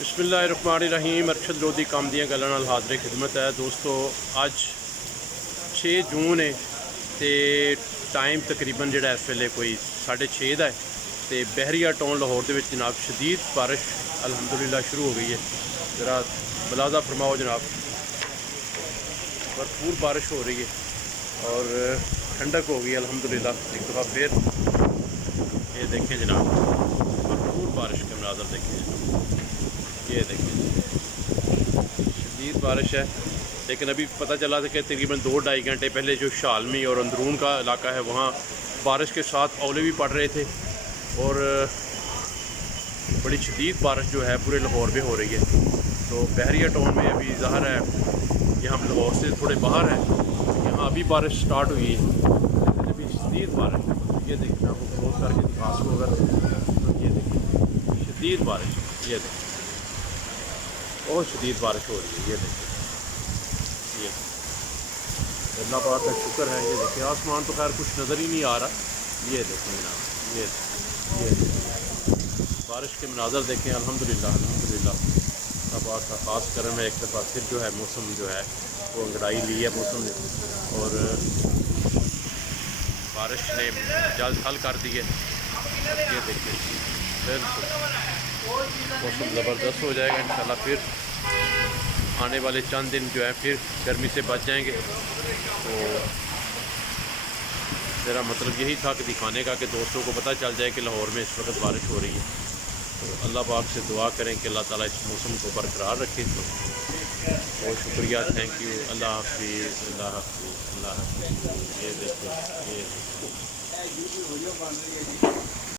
बिस्मिल्लाहिर्रहमानिर्रहीम। अरशद लोधी कामदियाँ गल्लां नाल हाज़िर खिदमत है दोस्तों। अज 6 जून है तो टाइम तकरीबन जिहड़ा इस वेले कोई 6:30 का है तो बहरिया टाउन लाहौर के जनाब शदीद बारिश अल्हम्दुलिल्लाह शुरू हो गई है। ज़रा मुलाज़ा फरमाओ जनाब, भरपूर बारिश हो रही है और ठंडक हो गई अल्हम्दुलिल्लाह। एक दफ़ा फिर ये देखें जनाब, भरपूर बारिश के मनाज़र देखें। ये देखिए शदीद बारिश है, लेकिन अभी पता चला था कि तकरीबन 2-2.5 घंटे पहले जो शालमी और अंदरून का इलाका है वहाँ बारिश के साथ ओले भी पड़ रहे थे और बड़ी शदीद बारिश जो है पूरे लाहौर में हो रही है। तो बहरिया टाउन में अभी ज़ाहिर है कि हम लाहौर से थोड़े बाहर हैं, यहाँ अभी बारिश स्टार्ट हुई है, लेकिन अभी शदीद बारिश है। ये देखिए मैं आपको क्लोज करके दिखा सकूँ अगर, ये देखिए शदीद बारिश, ये देखिए बहुत शदीद बारिश हो रही है। ये देखिए, ये अल्लाह पाक का शुक्र है। ये देखिए आसमान तो खैर कुछ नज़र ही नहीं आ रहा। ये देखें जनाब, ये बारिश के मनाज़र देखें। अल्हम्दुलिल्लाह अल्हम्दुलिल्लाह अल्लाह पाक का ख़ास करम है। एक दफ़ा फिर जो है मौसम जो है वो अंगड़ाई ली है मौसम ने और बारिश ने जल्द हल कर दी है। ये देखिए बिल्कुल मौसम ज़बरदस्त हो जाएगा इंशाल्लाह। फिर आने वाले चंद दिन जो है फिर गर्मी से बच जाएंगे। तो मेरा मतलब यही था कि दिखाने का कि दोस्तों को पता चल जाए कि लाहौर में इस वक्त बारिश हो रही है। तो अल्लाह पाक से दुआ करें कि अल्लाह ताला इस मौसम को बरकरार रखे। तो बहुत शुक्रिया, थैंक यू, अल्लाह हाफिज़, अल्लाह हाफिज़, अल्लाह हाफिज़। ये देखो, ये